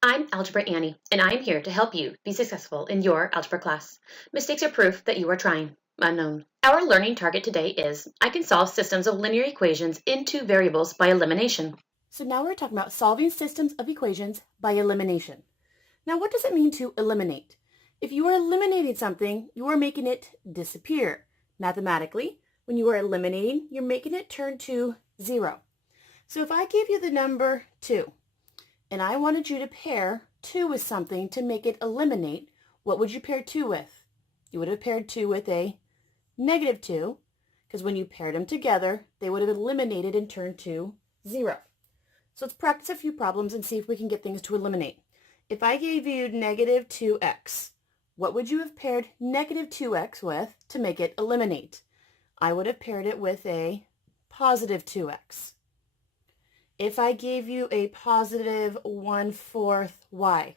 I'm Algebra Annie, and I am here to help you be successful in your algebra class. Mistakes are proof that you are trying. Unknown. Our learning target today is I can solve systems of linear equations in two variables by elimination. So now we're talking about solving systems of equations by elimination. Now, what does it mean to eliminate? If you are eliminating something, you are making it disappear. Mathematically, when you are eliminating, you're making it turn to 0. So if I gave you the number 2, and I wanted you to pair 2 with something to make it eliminate, what would you pair 2 with? You would have paired 2 with a negative 2, because when you paired them together, they would have eliminated and turned to 0. So let's practice a few problems and see if we can get things to eliminate. If I gave you negative 2x, what would you have paired negative 2x with to make it eliminate? I would have paired it with a positive 2x. If I gave you a positive 1/4 y,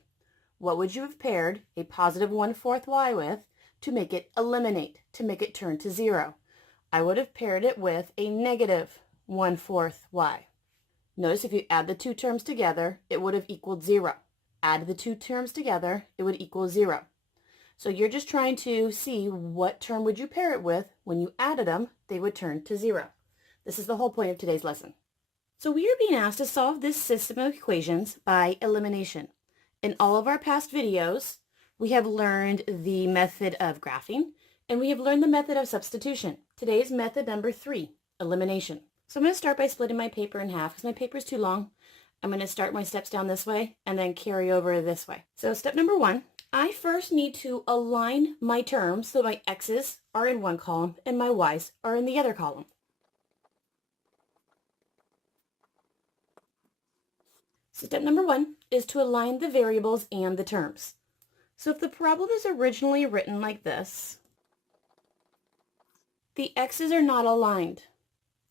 what would you have paired a positive 1/4 y with to make it eliminate, to make it turn to 0? I would have paired it with a negative 1/4 y. Notice if you add the two terms together, it would have equaled 0. Add the two terms together, it would equal 0. So you're just trying to see what term would you pair it with. When you added them, they would turn to 0. This is the whole point of today's lesson. So we are being asked to solve this system of equations by elimination. In all of our past videos, we have learned the method of graphing, and we have learned the method of substitution. Today's method number 3, elimination. So I'm going to start by splitting my paper in half because my paper is too long. I'm going to start my steps down this way and then carry over this way. So step number 1, I first need to align my terms so my x's are in one column and my y's are in the other column. So step number 1 is to align the variables and the terms. So if the problem is originally written like this, the x's are not aligned.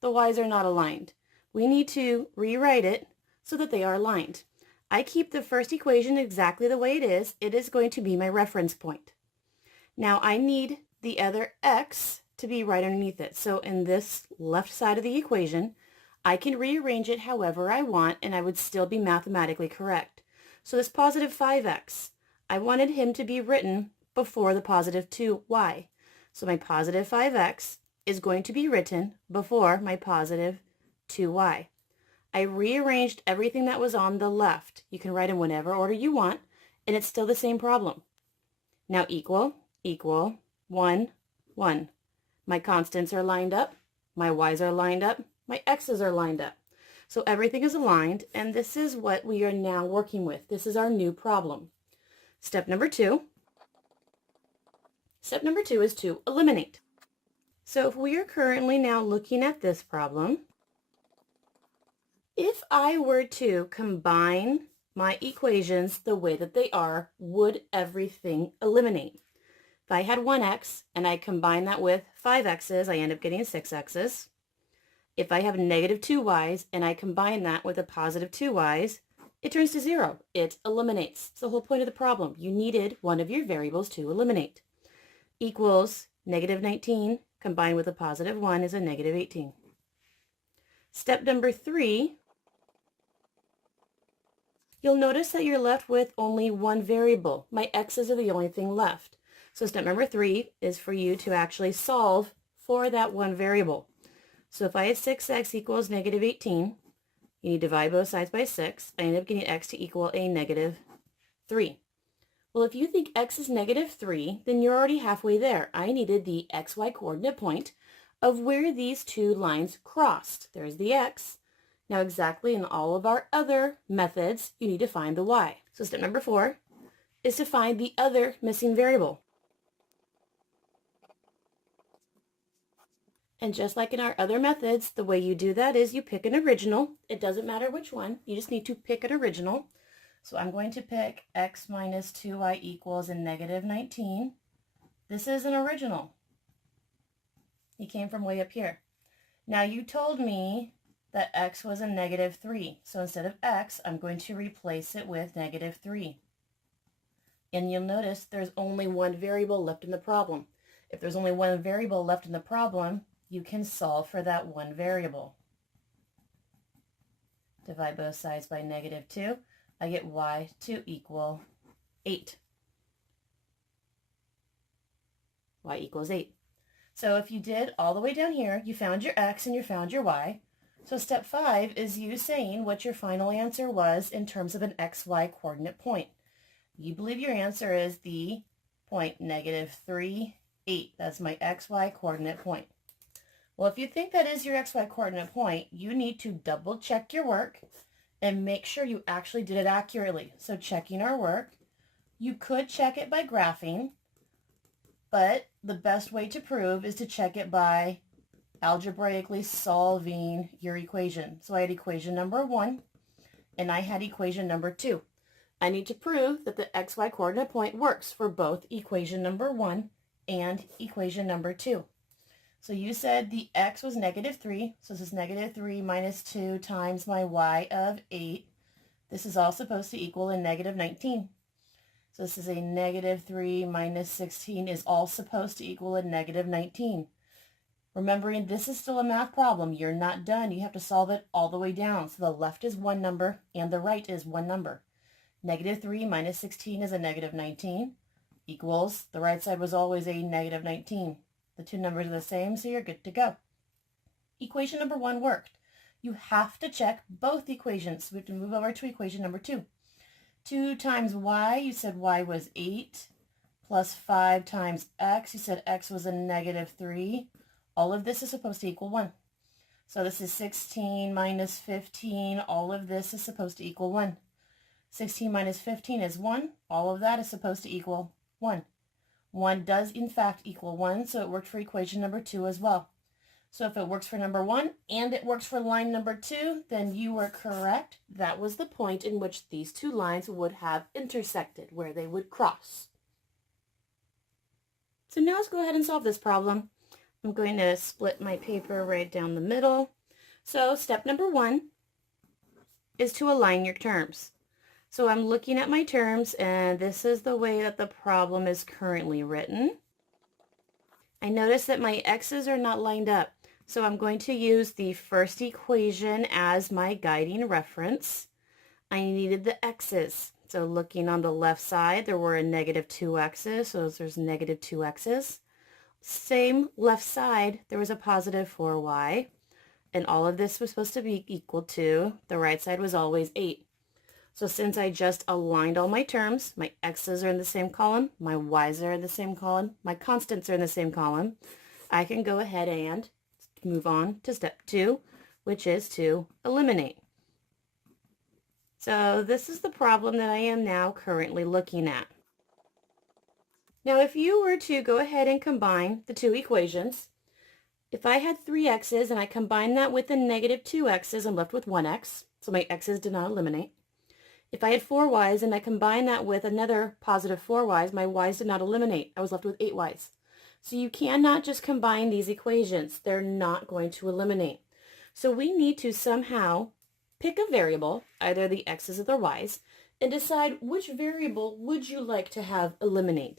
The y's are not aligned. We need to rewrite it so that they are aligned. I keep the first equation exactly the way it is. It is going to be my reference point. Now I need the other x to be right underneath it. So in this left side of the equation, I can rearrange it however I want and I would still be mathematically correct. So this positive 5x, I wanted him to be written before the positive 2y. So my positive 5x is going to be written before my positive 2y. I rearranged everything that was on the left. You can write in whatever order you want, and it's still the same problem. Now equal, 1, 1. My constants are lined up, my y's are lined up, my x's are lined up. So everything is aligned, and this is what we are now working with. This is our new problem. Step number 2. Step number 2 is to eliminate. So if we are currently now looking at this problem, if I were to combine my equations the way that they are, would everything eliminate? If I had 1x and I combine that with 5x's, I end up getting 6x's. If I have negative 2y's and I combine that with a positive 2y's, it turns to 0. It eliminates. It's the whole point of the problem. You needed one of your variables to eliminate. Equals negative 19 combined with a positive 1 is a negative 18. Step number 3, you'll notice that you're left with only one variable. My x's are the only thing left. So step number 3 is for you to actually solve for that one variable. So if I had 6x equals negative 18, you need to divide both sides by 6. I end up getting x to equal a negative 3. Well, if you think x is negative 3, then you're already halfway there. I needed the xy coordinate point of where these two lines crossed. There's the x. Now exactly in all of our other methods, you need to find the y. So step number 4 is to find the other missing variable. And just like in our other methods, the way you do that is you pick an original. It doesn't matter which one. You just need to pick an original. So I'm going to pick x minus 2y equals a negative 19. This is an original. He came from way up here. Now you told me that x was a negative 3. So instead of x, I'm going to replace it with negative 3. And you'll notice there's only one variable left in the problem. If there's only one variable left in the problem, you can solve for that one variable. Divide both sides by negative 2. I get y to equal 8. Y equals 8. So if you did all the way down here, you found your x and you found your y. So step 5 is you saying what your final answer was in terms of an xy coordinate point. You believe your answer is the point -3, 8. That's my xy coordinate point. Well, if you think that is your xy coordinate point, you need to double check your work and make sure you actually did it accurately. So checking our work, you could check it by graphing, but the best way to prove is to check it by algebraically solving your equation. So I had equation number 1 and I had equation number 2. I need to prove that the xy coordinate point works for both equation number 1 and equation number 2. So you said the x was -3, so this is -3 minus 2 times my y of 8. This is all supposed to equal a -19. So this is a -3 minus 16 is all supposed to equal a -19. Remembering this is still a math problem. You're not done. You have to solve it all the way down. So the left is one number and the right is one number. -3 minus 16 is a -19 equals, the right side was always a -19. The two numbers are the same, so you're good to go. Equation number 1 worked. You have to check both equations. So we have to move over to equation number 2. 2 times y, you said y was 8, plus 5 times x, you said x was a -3. All of this is supposed to equal 1. So this is 16 minus 15. All of this is supposed to equal 1. 16 minus 15 is 1. All of that is supposed to equal 1. 1 does in fact equal 1, so it worked for equation number 2 as well. So if it works for number 1 and it works for line number 2, then you were correct. That was the point in which these two lines would have intersected, where they would cross. So now let's go ahead and solve this problem. I'm going to split my paper right down the middle. So step number 1 is to align your terms. So I'm looking at my terms, and this is the way that the problem is currently written. I notice that my x's are not lined up, so I'm going to use the first equation as my guiding reference. I needed the x's. So looking on the left side, there were a -2x's, so there's -2x's. Same left side, there was a +4y, and all of this was supposed to be equal to, the right side was always 8. So since I just aligned all my terms, my x's are in the same column, my y's are in the same column, my constants are in the same column, I can go ahead and move on to step 2, which is to eliminate. So this is the problem that I am now currently looking at. Now if you were to go ahead and combine the two equations, if I had 3x's and I combine that with the -2x's, I'm left with 1x, so my x's did not eliminate. If I had 4y's and I combine that with another +4y's, my y's did not eliminate. I was left with 8y's. So you cannot just combine these equations. They're not going to eliminate. So we need to somehow pick a variable, either the x's or the y's, and decide which variable would you like to have eliminate.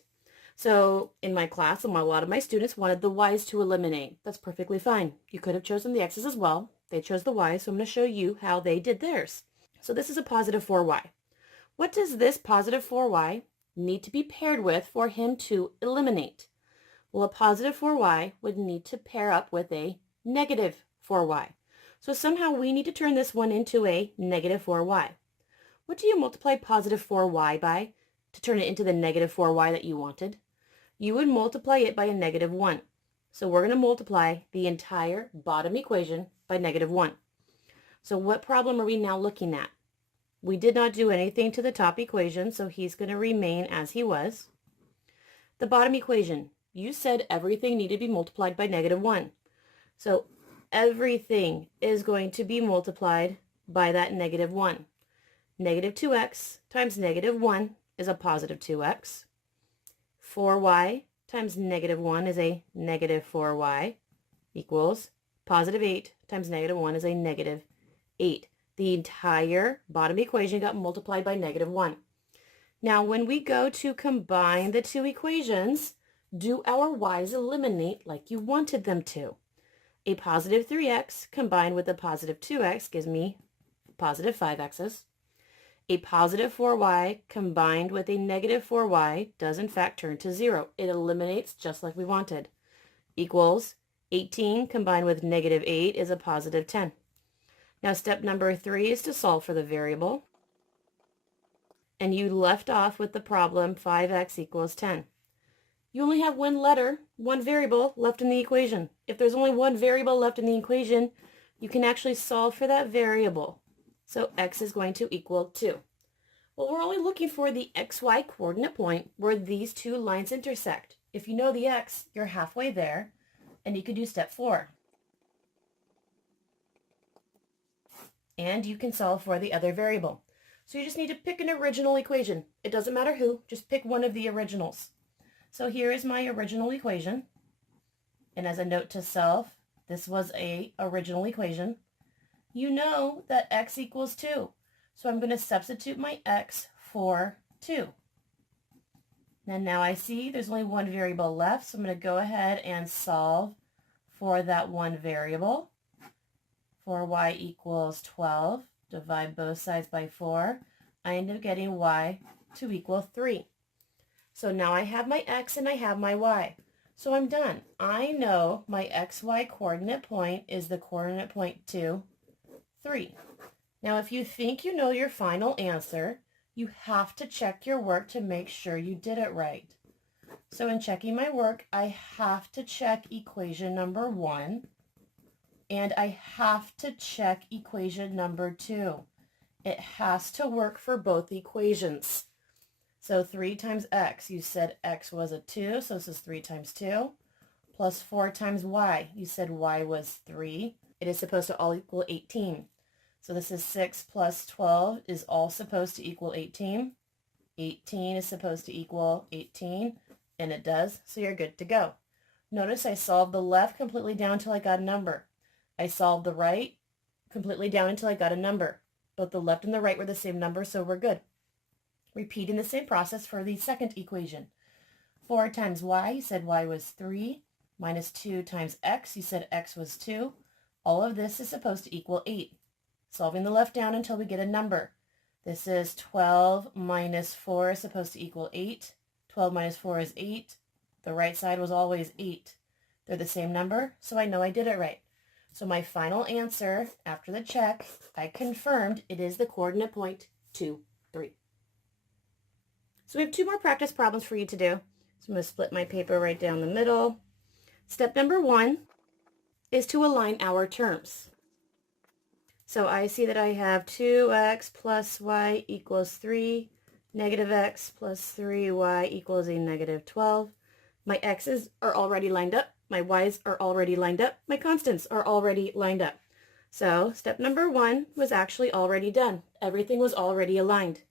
So in my class, a lot of my students wanted the y's to eliminate. That's perfectly fine. You could have chosen the x's as well. They chose the y's, so I'm going to show you how they did theirs. So this is a +4y. What does this +4y need to be paired with for him to eliminate? Well, a +4y would need to pair up with a -4y. So somehow we need to turn this one into a -4y. What do you multiply +4y by to turn it into the -4y that you wanted? You would multiply it by a -1. So we're going to multiply the entire bottom equation by -1. So what problem are we now looking at? We did not do anything to the top equation, so he's going to remain as he was. The bottom equation, you said everything needed to be multiplied by -1. So everything is going to be multiplied by that -1. -2x times -1 is a +2x. 4y times -1 is a -4y equals +8 times -1 is a -8. The entire bottom equation got multiplied by -1. Now, when we go to combine the two equations, do our y's eliminate like you wanted them to? A +3x combined with a +2x gives me +5x's. A positive 4y combined with a negative 4y does in fact turn to 0. It eliminates just like we wanted. Equals 18 combined with negative 8 is a positive 10. Now step number 3 is to solve for the variable. And you left off with the problem 5x equals 10. You only have one letter, one variable left in the equation. If there's only one variable left in the equation, you can actually solve for that variable. So x is going to equal 2. Well, we're only looking for the xy coordinate point where these two lines intersect. If you know the x, you're halfway there, and you can do step 4. And you can solve for the other variable. So you just need to pick an original equation. It doesn't matter who, just pick one of the originals. So here is my original equation. And as a note to self, this was a original equation. You know that x equals 2. So I'm going to substitute my x for 2. And now I see there's only one variable left, so I'm going to go ahead and solve for that one variable. For y equals 12, divide both sides by 4. I end up getting y to equal 3. So now I have my x and I have my y. So I'm done. I know my xy coordinate point is the coordinate point 2, 3. Now if you think you know your final answer, you have to check your work to make sure you did it right. So in checking my work, I have to check equation number 1, and I have to check equation number 2. It has to work for both equations. So 3 times x, you said x was a 2, so this is 3 times 2, plus 4 times y, you said y was 3. It is supposed to all equal 18. So this is 6 plus 12 is all supposed to equal 18. 18 is supposed to equal 18, and it does, so you're good to go. Notice I solved the left completely down until I got a number. I solved the right completely down until I got a number. Both the left and the right were the same number, so we're good. Repeating the same process for the second equation. 4 times y, you said y was 3, minus 2 times x, you said x was 2. All of this is supposed to equal 8. Solving the left down until we get a number. This is 12 minus 4 is supposed to equal 8. 12 minus 4 is 8. The right side was always 8. They're the same number, so I know I did it right. So my final answer, after the check, I confirmed it is the coordinate point 2, 3. So we have 2 more practice problems for you to do. So I'm going to split my paper right down the middle. Step number 1 is to align our terms. So I see that I have 2x plus y equals 3, negative x plus 3y equals a negative 12. My x's are already lined up. My y's are already lined up. My constants are already lined up. So step number 1 was actually already done. Everything was already aligned.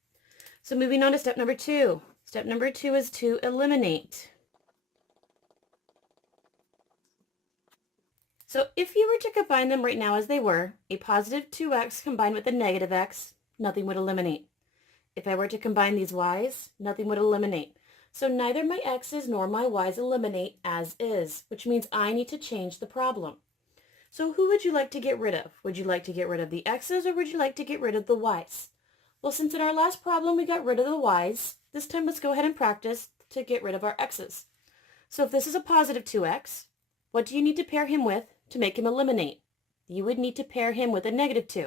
So moving on to step number 2. Step number 2 is to eliminate. So if you were to combine them right now as they were, a positive 2x combined with a negative x, nothing would eliminate. If I were to combine these y's, nothing would eliminate. So neither my x's nor my y's eliminate as is, which means I need to change the problem. So who would you like to get rid of? Would you like to get rid of the x's or would you like to get rid of the y's? Well, since in our last problem we got rid of the y's, this time let's go ahead and practice to get rid of our x's. So if this is a positive 2x, what do you need to pair him with to make him eliminate? You would need to pair him with a negative 2.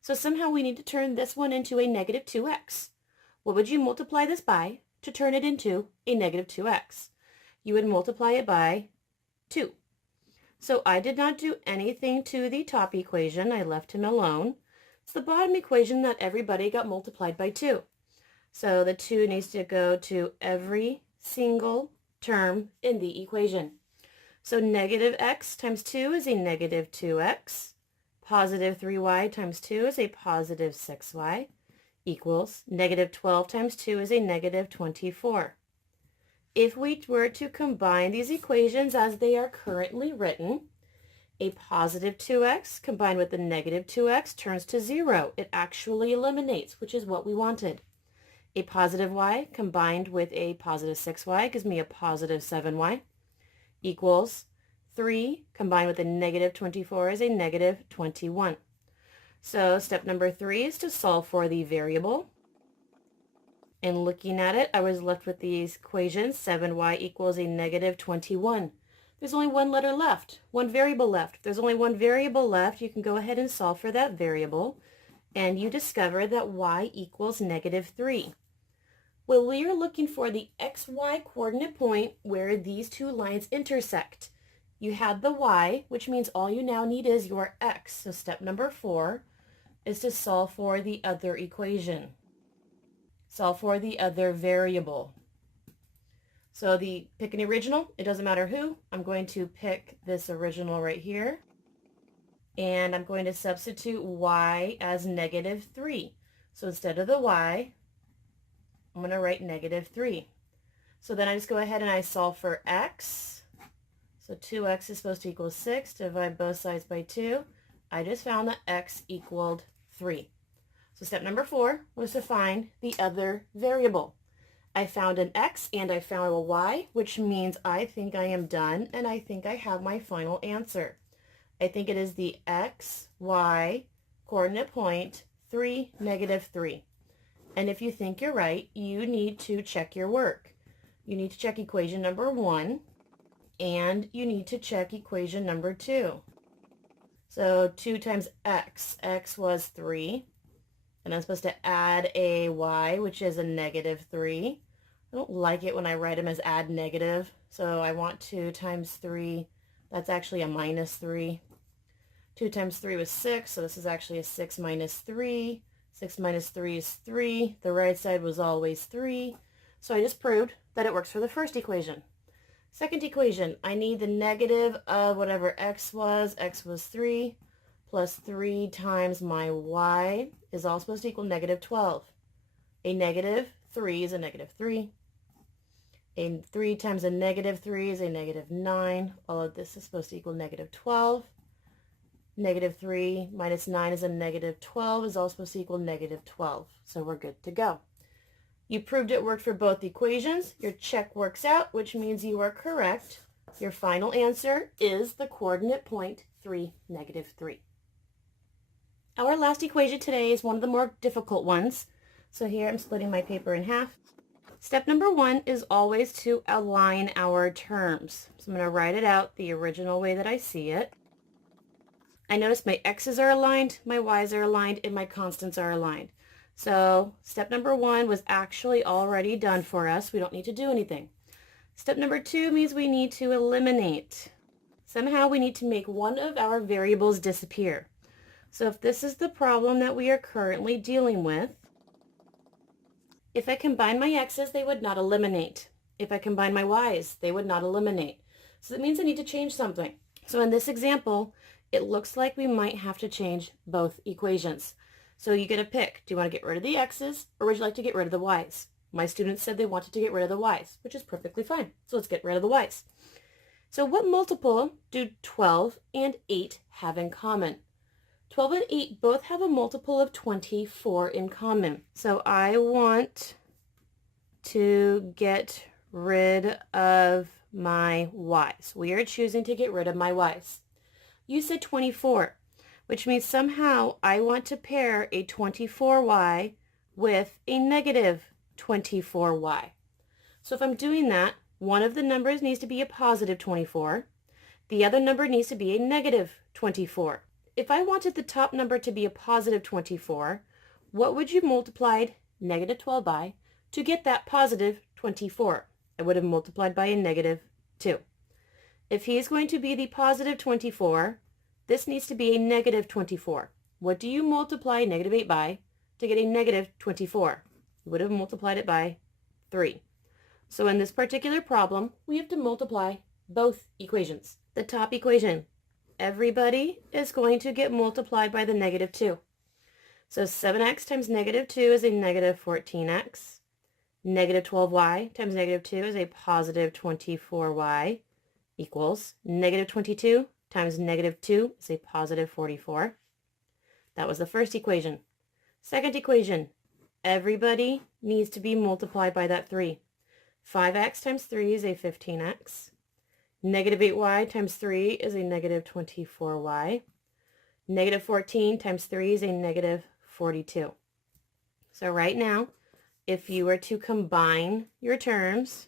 So somehow we need to turn this one into a negative 2x. What would you multiply this by to turn it into a negative 2x? You would multiply it by 2. So I did not do anything to the top equation. I left him alone. It's the bottom equation that everybody got multiplied by 2. So the 2 needs to go to every single term in the equation. So negative x times 2 is a negative 2x. Positive 3y times 2 is a positive 6y equals negative 12 times 2 is a negative 24. If we were to combine these equations as they are currently written, a positive 2x combined with the negative 2x turns to 0. It actually eliminates, which is what we wanted. A positive y combined with a positive 6y gives me a positive 7y equals 3 combined with a negative 24 is a negative 21. So step number 3 is to solve for the variable. And looking at it, I was left with these equations. 7y equals a negative 21. There's only one letter left, one variable left. If there's only one variable left, you can go ahead and solve for that variable, and you discover that y equals negative 3. Well, we are looking for the xy coordinate point where these two lines intersect. You had the y, which means all you now need is your x. So step number 4 is to solve for the other equation. Solve for the other variable. So pick an original, it doesn't matter who. I'm going to pick this original right here. And I'm going to substitute y as negative 3. So instead of the y, I'm going to write negative 3. So then I just go ahead and I solve for x. So 2x is supposed to equal 6. Divide both sides by 2. I just found that x equaled 3. So step number 4 was to find the other variable. I found an x and I found a y, which means I think I am done and I think I have my final answer. I think it is the x, y coordinate point 3, negative 3. And if you think you're right, you need to check your work. You need to check equation number 1 and you need to check equation number 2. So 2 times x, x was 3. And I'm supposed to add a y, which is a negative 3. I don't like it when I write them as add negative, so I want 2 times 3. That's actually a minus 3. 2 times 3 was 6, so this is actually a 6 minus 3. 6 minus 3 is 3. The right side was always 3. So I just proved that it works for the first equation. Second equation, I need the negative of whatever x was. X was 3 plus 3 times my y is all supposed to equal negative 12. A negative 3 is a negative 3. A 3 times a negative 3 is a negative 9. All of this is supposed to equal negative 12. Negative 3 minus 9 is a negative 12 is all supposed to equal negative 12. So we're good to go. You proved it worked for both equations. Your check works out, which means you are correct. Your final answer is the coordinate point 3, negative 3. Our last equation today is one of the more difficult ones. So here I'm splitting my paper in half. Step number 1 is always to align our terms. So I'm going to write it out the original way that I see it. I notice my x's are aligned, my y's are aligned, and my constants are aligned. So step number 1 was actually already done for us. We don't need to do anything. Step number 2 means we need to eliminate. Somehow we need to make one of our variables disappear. So if this is the problem that we are currently dealing with, if I combine my x's, they would not eliminate. If I combine my y's, they would not eliminate. So that means I need to change something. So in this example, it looks like we might have to change both equations. So you get a pick. Do you want to get rid of the x's or would you like to get rid of the y's? My students said they wanted to get rid of the y's, which is perfectly fine. So let's get rid of the y's. So what multiple do 12 and 8 have in common? 12 and 8 both have a multiple of 24 in common. So I want to get rid of my y's. We are choosing to get rid of my y's. You said 24, which means somehow I want to pair a 24y with a negative 24y. So if I'm doing that, one of the numbers needs to be a positive 24. The other number needs to be a negative 24. If I wanted the top number to be a positive 24, what would you multiply negative 12 by to get that positive 24? I would have multiplied by a negative 2. If he is going to be the positive 24, this needs to be a negative 24. What do you multiply negative 8 by to get a negative 24? You would have multiplied it by 3. So in this particular problem, we have to multiply both equations. The top equation, everybody is going to get multiplied by the negative 2. So 7x times negative 2 is a negative 14x. Negative 12y times negative 2 is a positive 24y equals negative 22 times negative 2 is a positive 44. That was the first equation. Second equation, everybody needs to be multiplied by that 3. 5x times 3 is a 15x. Negative 8y times 3 is a negative 24y. Negative 14 times 3 is a negative 42. So right now, If you were to combine your terms,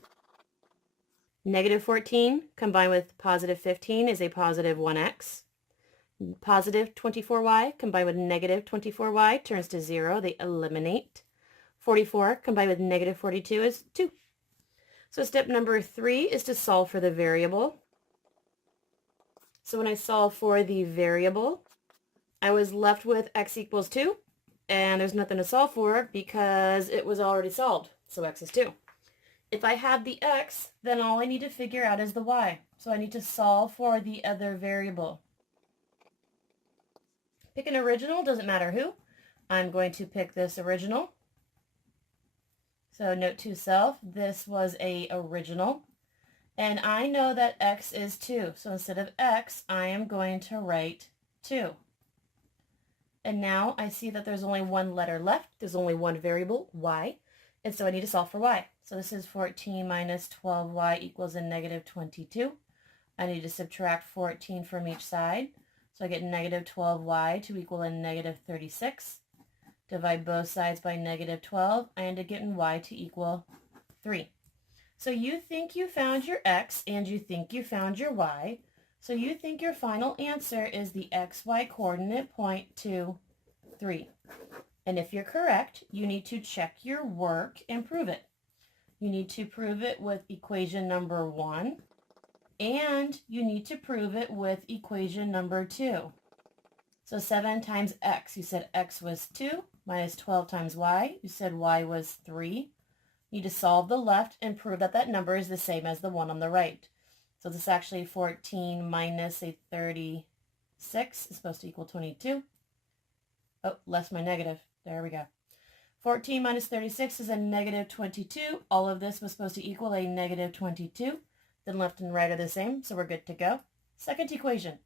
negative 14 combined with positive 15 is a positive 1x. Positive 24y combined with negative 24y turns to 0. They eliminate. 44 combined with negative 42 is 2. So step number 3 is to solve for the variable. So when I solve for the variable, I was left with x equals 2, and there's nothing to solve for because it was already solved, so x is 2. If I have the x, then all I need to figure out is the y. So I need to solve for the other variable. Pick an original, doesn't matter who. I'm going to pick this original. So note to self, this was a original. And I know that x is 2. So instead of x, I am going to write 2. And now I see that there's only one letter left. There's only one variable, y. And so I need to solve for y. So this is 14 minus 12y equals a negative 22. I need to subtract 14 from each side. So I get negative 12y to equal a negative 36. Divide both sides by negative 12. I end up getting y to equal 3. So you think you found your x and you think you found your y. So you think your final answer is the xy coordinate point 2, 3. And if you're correct, you need to check your work and prove it. You need to prove it with equation number 1, and you need to prove it with equation number 2. So 7 times x, you said x was 2, minus 12 times y, you said y was 3. You need to solve the left and prove that that number is the same as the one on the right. So this is actually 14 minus a 36 is supposed to equal 22. Oh, less my negative. There we go. 14 minus 36 is a negative 22. All of this was supposed to equal a negative 22. Then left and right are the same, so we're good to go. Second equation.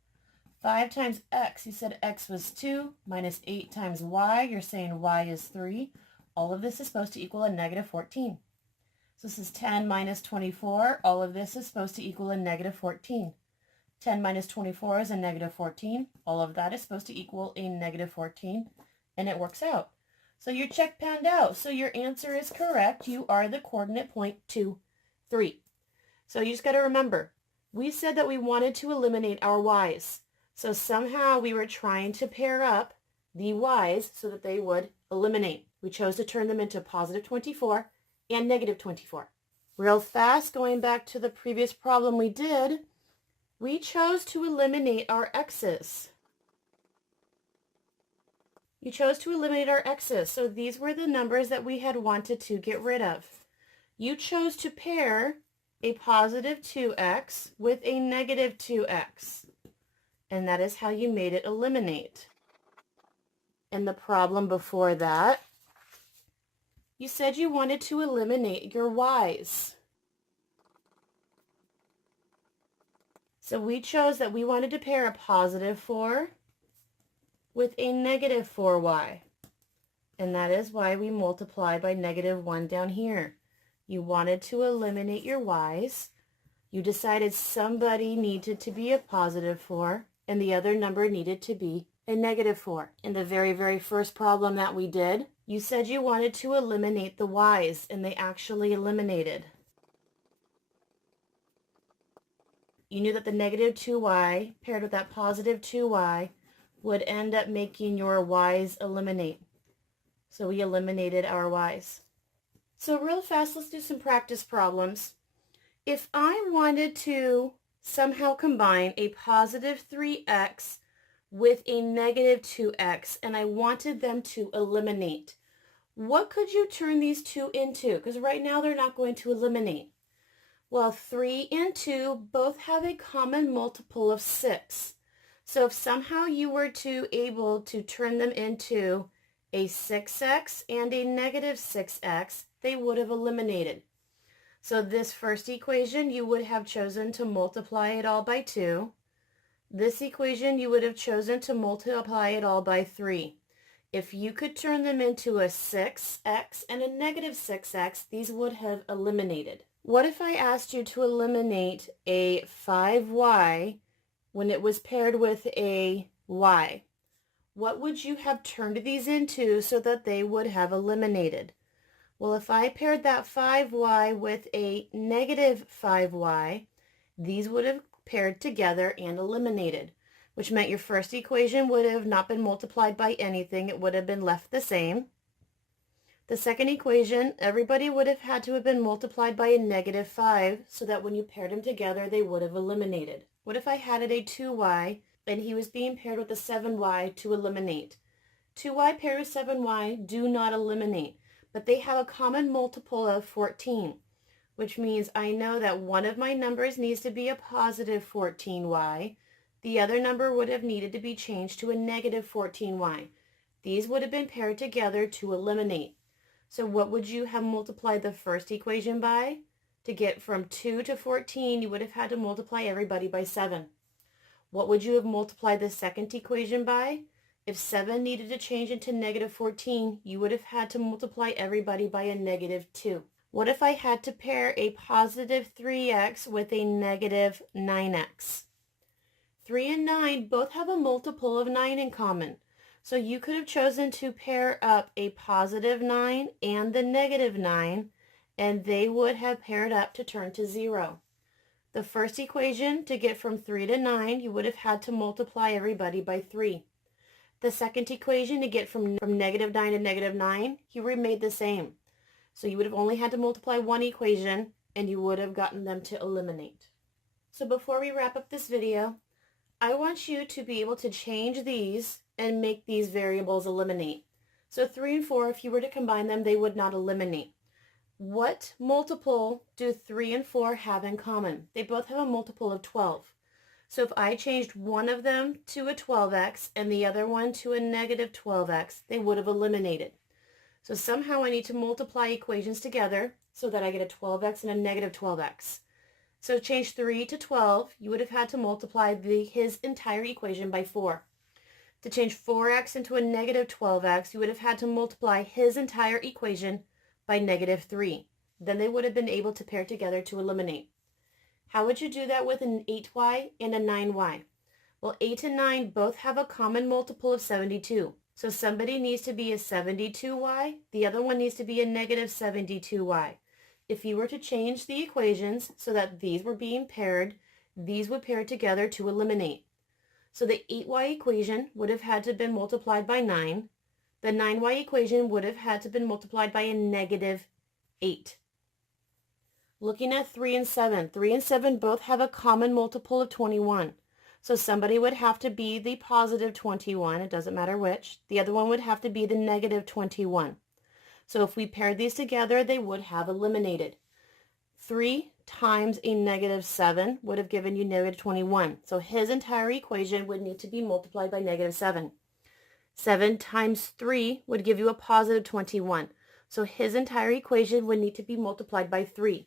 5 times x, you said x was 2, minus 8 times y, you're saying y is 3. All of this is supposed to equal a negative 14. So this is 10 minus 24. All of this is supposed to equal a negative 14. 10 minus 24 is a negative 14. All of that is supposed to equal a negative 14, and it works out. So your check panned out. So your answer is correct. You are the coordinate point 2, 3. So you just got to remember, we said that we wanted to eliminate our y's. So somehow we were trying to pair up the y's so that they would eliminate. We chose to turn them into positive 24 and negative 24. Real fast, going back to the previous problem we did, we chose to eliminate our x's. You chose to eliminate our x's, so these were the numbers that we had wanted to get rid of. You chose to pair a positive 2x with a negative 2x, and that is how you made it eliminate. And the problem before that, you said you wanted to eliminate your y's. So we chose that we wanted to pair a positive 4 with a negative 4y. And that is why we multiply by negative 1 down here. You wanted to eliminate your y's. You decided somebody needed to be a positive 4 and the other number needed to be a negative 4. In the very, very first problem that we did, you said you wanted to eliminate the y's, and they actually eliminated. You knew that the negative 2y paired with that positive 2y would end up making your y's eliminate. So we eliminated our y's. So real fast, let's do some practice problems. If I wanted to somehow combine a positive 3x with a negative 2x and I wanted them to eliminate, what could you turn these two into? Because right now they're not going to eliminate. Well, 3 and 2 both have a common multiple of 6. So if somehow you were to able to turn them into a 6x and a negative 6x, they would have eliminated. So this first equation, you would have chosen to multiply it all by 2. This equation, you would have chosen to multiply it all by 3. If you could turn them into a 6x and a negative 6x, these would have eliminated. What if I asked you to eliminate a 5y when it was paired with a y? What would you have turned these into so that they would have eliminated? Well, if I paired that 5y with a negative 5y, these would have paired together and eliminated, which meant your first equation would have not been multiplied by anything. It would have been left the same. The second equation, everybody would have had to have been multiplied by a negative 5 so that when you paired them together, they would have eliminated. What if I had it a 2y and he was being paired with a 7y to eliminate? 2y paired with 7y do not eliminate, but they have a common multiple of 14, which means I know that one of my numbers needs to be a positive 14y. The other number would have needed to be changed to a negative 14y. These would have been paired together to eliminate. So what would you have multiplied the first equation by? To get from 2 to 14, you would have had to multiply everybody by 7. What would you have multiplied the second equation by? If 7 needed to change into negative 14, you would have had to multiply everybody by a negative 2. What if I had to pair a positive 3x with a negative 9x? 3 and 9 both have a multiple of 9 in common. So you could have chosen to pair up a positive 9 and the negative 9, and they would have paired up to turn to 0. The first equation, to get from 3 to 9, you would have had to multiply everybody by 3. The second equation, to get from negative 9 to negative 9, you remained the same. So you would have only had to multiply one equation, and you would have gotten them to eliminate. So before we wrap up this video, I want you to be able to change these and make these variables eliminate. So 3 and 4, if you were to combine them, they would not eliminate. What multiple do 3 and 4 have in common? They both have a multiple of 12. So if I changed one of them to a 12x and the other one to a negative 12x, they would have eliminated. So somehow I need to multiply equations together so that I get a 12x and a negative 12x. So to change 3 to 12, you would have had to multiply his entire equation by 4. To change 4x into a negative 12x, you would have had to multiply his entire equation by negative 3. Then they would have been able to pair together to eliminate. How would you do that with an 8y and a 9y? Well, 8 and 9 both have a common multiple of 72. So somebody needs to be a 72y, the other one needs to be a negative 72y. If you were to change the equations so that these were being paired, these would pair together to eliminate. So the 8y equation would have had to have been multiplied by 9. The 9y equation would have had to have been multiplied by a negative 8. Looking at 3 and 7, 3 and 7 both have a common multiple of 21. So somebody would have to be the positive 21, it doesn't matter which. The other one would have to be the negative 21. So if we paired these together, they would have eliminated. 3 times a negative 7 would have given you negative 21. So his entire equation would need to be multiplied by negative 7. 7 times 3 would give you a positive 21. So his entire equation would need to be multiplied by 3.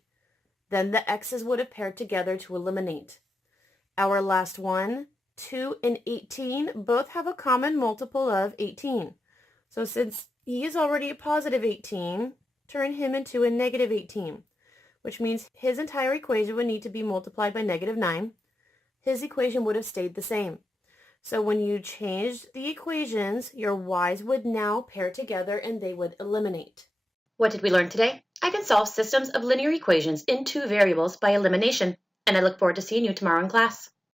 Then the x's would have paired together to eliminate. Our last one, 2 and 18, both have a common multiple of 18. So since he is already a positive 18, turn him into a negative 18, which means his entire equation would need to be multiplied by negative 9. His equation would have stayed the same. So when you changed the equations, your y's would now pair together and they would eliminate. What did we learn today? I can solve systems of linear equations in two variables by elimination, and I look forward to seeing you tomorrow in class.